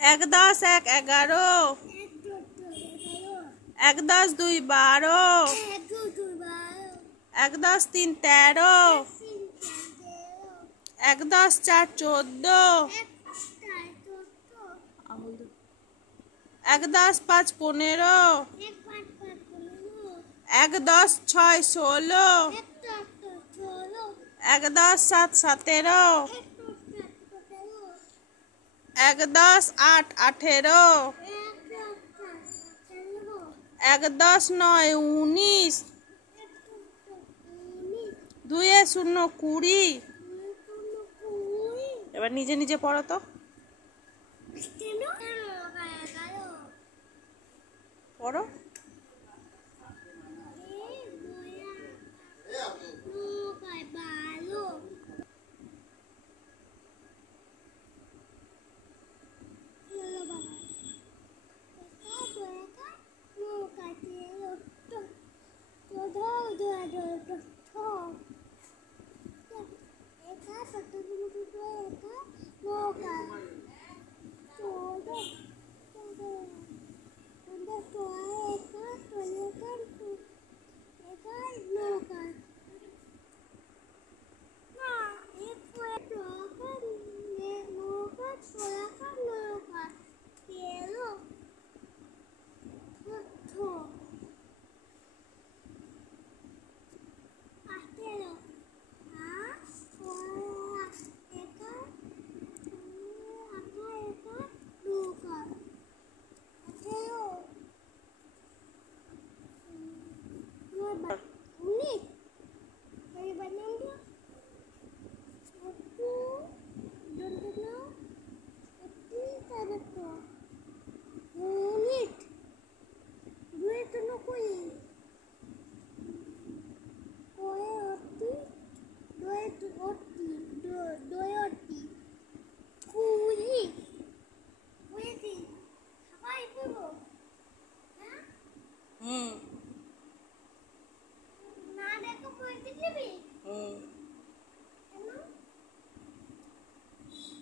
এক 10 1 11, 1 10 2 12, 1 10 3 13, 1 10 4 14, 1 10 5 15, 1 10 6 16, 1 10 7 17, 1 10 8 18, 1 10 9 19, 2 0 20। এবার নিজে নিজে পড়ো তো, পড়ো।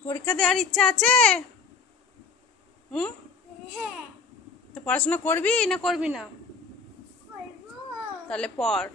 পরীক্ষা দেওয়ার ইচ্ছা আছে? তো পড়াশোনা করবি না করবি না? তাহলে পড়।